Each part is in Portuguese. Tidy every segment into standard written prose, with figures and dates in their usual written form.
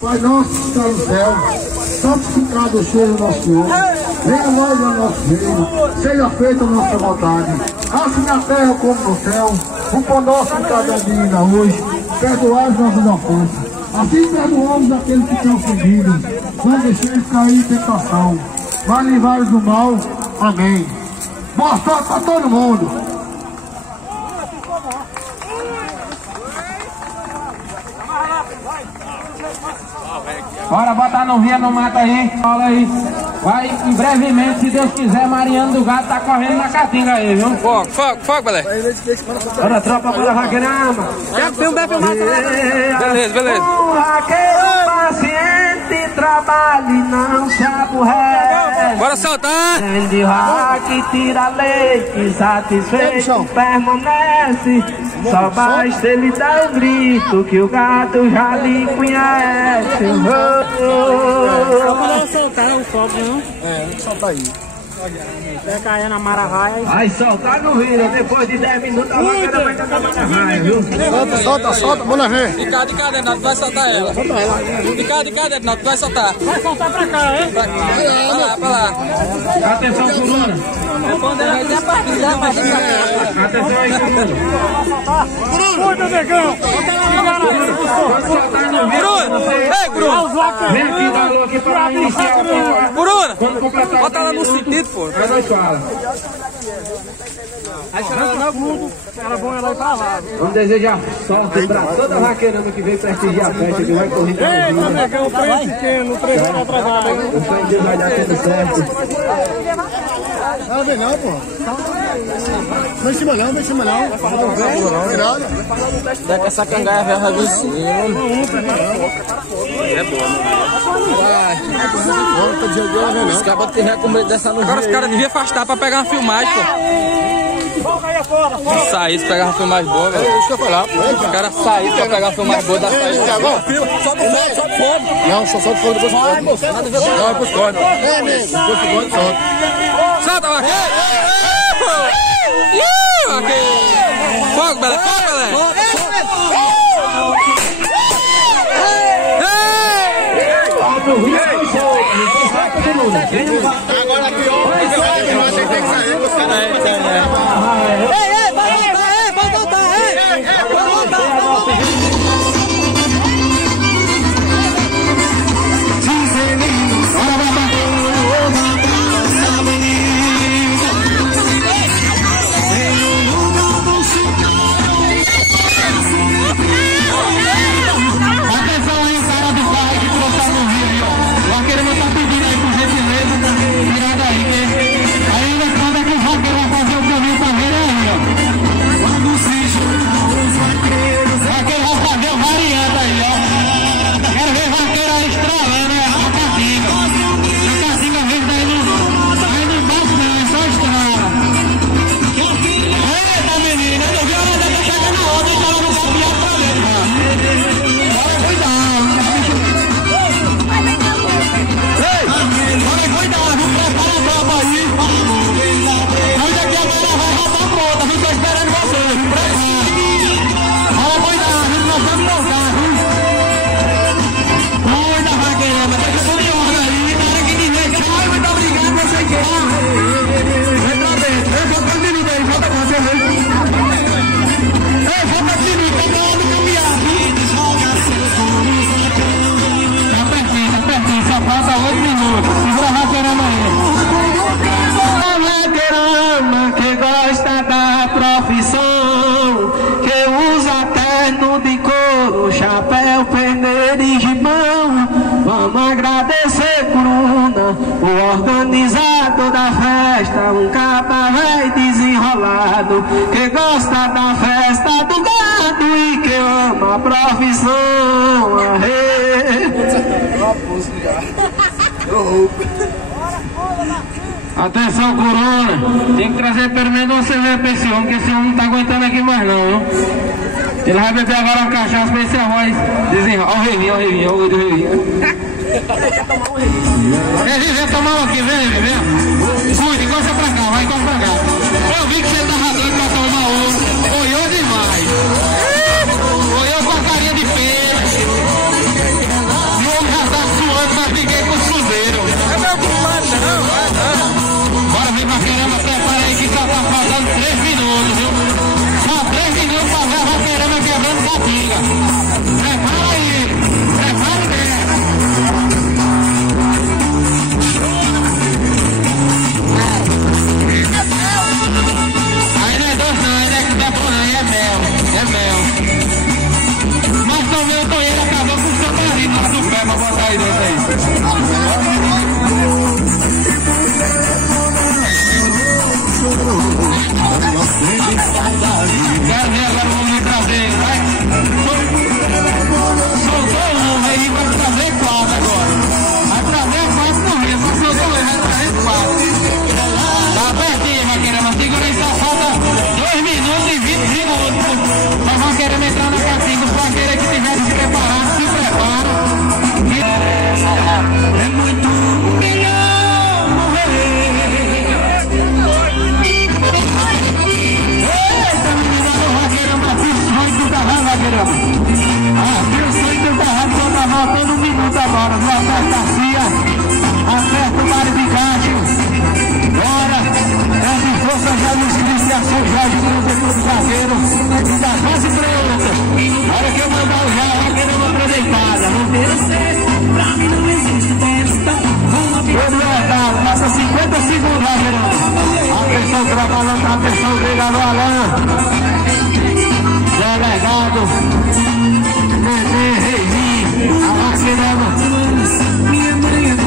Pai nosso que está no céu, santificado seja o nosso nome, venha a nós o nosso reino, seja feita a nossa vontade, assim na terra como no céu. O pão nosso de cada dia hoje, perdoai as nossas ofensas, assim perdoamos aqueles que estão ofendidos, não deixemos cair em tentação, mas livrai-nos do mal. Amém. Boa sorte para todo mundo. Bora botar no via no mato aí, fala aí. Vai, em brevemente, se Deus quiser, Mariano do Gato tá correndo na caatinga aí, viu? Fogo, beleza. Bora, tropa, bora, vaqueirama. Quer filmar? Beleza. Um vaqueiro paciente, trabalha e não se aborrece. Bora soltar. Vende vaca, tira leite, satisfeito, permanece. Só basta ele dar um grito que o gato já lhe conhece. Só para soltar o fogo, não? Solta aí. Vai cair na maravaia. Vai soltar no rio, depois de 10 minutos a vaqueira vai tocar na raia, viu? Solta, bora ver. De cá, Renato, vai soltar ela. De cá, Renato, vai soltar. Vai soltar pra cá, hein? Pra lá. Atenção, Corona. Atenção aí, Corona. Cuida, negão. Pode soltar no rio. Ei, Bruno. Vem aqui, dá alô aqui pra iniciar o papai. Bruna, Quando completar bota ela no sentido, pô. aí nós fala. Vamos desejar sorte pra toda a vaqueirama que veio prestigiar a festa, que vai correr com a vida. Negão, o trem pequeno, o trem vai atrasar. O sonho de Deus vai dar tudo certo. Não vem não, pô. Vem em cima não. Não vem nada. Dá que essa cangaia vai vir sim. É boa, Os caras tiveram com medo dessa luz. Agora os caras deviam afastar pra pegar uma filmagem, pô. Se saísse, pegar uma filmagem boa, velho. Deixa eu falar, pô. Os caras saíssem pra pegar uma filmagem boa da saída. Sobe o fogo. Não, só solta o fogo depois do corte. Não, é pros cortes. Depois do corte, solta. Solta, vaqueiro! Fogo, Belé! Agora aqui, ó. Você tem que sair, os caras. Vai voltar. Que gosta da festa do gado e que ama a profissão. Atenção, Corona, tem que trazer pelo menos uma cerveja pra esse homem, porque esse homem não tá aguentando aqui mais não, viu? Ele vai beber agora uma cachaça pra esse voz desenrolar. Olha o Revinho, olha o olho do Revinho. Vem tomar um aqui, vem. Cuide, encosta pra cá, vai encosta pra cá. Eu vi que você tá rasgando pra tomar outro. Olhou demais. Olhou com a carinha de peixe. fiquei com o chuveiro. É meu compadre, não, vai não. Bora vir vaqueirama, prepara aí que só tá faltando 3 minutos, viu? Só 3 minutos pra ver a vaqueirama quebrando catinga. Prepara aí, prepara mesmo. Aí não é doce não, aí não é que tá bom não, é mel, é mel. Mas também o Tonheiro acabou com o seu barrigo do pé pra botar aí dentro aí. Quero ver agora o homem traseiro, vai. Soltou um aí, vai trazer 4 agora. Vai trazer 4 no Rio, só soltou um, vai trazer 4. Tá pertinho, vaqueirama, segura aí, só falta 2 minutos e 20 segundos. Pra vaqueirama entrar na catinga, os vaqueiros que tiverem se preparado, se preparam. É muito melhor morrer. Eita, menina do vaqueirama, aqui o sonho do carrado, vaqueirama. Aqui o sonho do carrado, só tá faltando 1 minuto agora. No aperta a cia, aperta o Mário de Castro. Bora, é de força já nos Cristo e a São Jorge, o grupo do vaqueiro. Está quase pronto. A hora que eu mandar o já, a vaqueirama pra deitada. Não tem certo, pra mim não existe testa. Todo legado, passa 50 segundos, vaqueirama. Atenção trabalhando, atenção ligado ao Alain. Delegado, Nenê, Reizinho, a vaqueirama.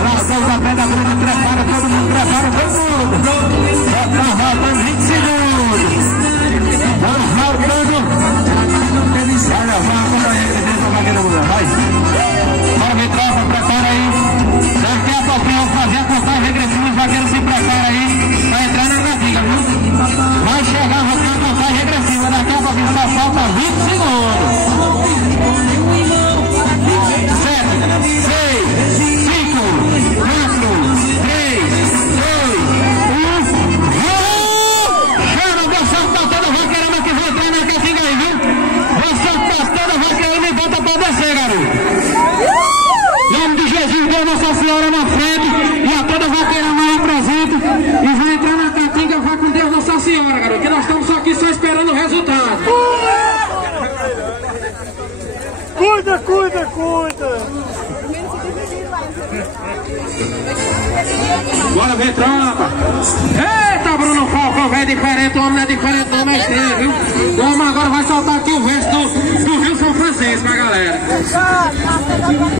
Razão da Pedra Branca, prepara, todo mundo prepara, todo mundo. Só tá faltando 20 segundos. Tá faltando. Olha, vai, vai. Bora ver, tropa, prepara aí. Daqui a pouquinho eu vou fazer a contagem regressiva, os vaqueiros se preparam aí pra entrar na catinga, viu? Vai chegar, vai ter a contagem regressiva, daqui a pouquinho só falta 20 segundos. 7, 6, 5, 4, 3, 2, 1. Chama, deu sorte pra toda vaqueirama que vai entrar na catinga aí, viu? Deu sorte pra toda vaqueirama e volta pra descer, garoto. Em nome de Jesus, Deus Nossa Senhora na frente e a toda vaqueirama aí presente. E vai entrar na catinga, vai com Deus Nossa Senhora, garoto. Que nós estamos só aqui só esperando o resultado. Cuida, cuida, cuida! Bora ver, tropa! Eita, Bruno Falcão, velho diferente, o homem não é diferente, não, mas tem, viu? O homem agora vai soltar aqui o verso do Rio São Francisco pra galera.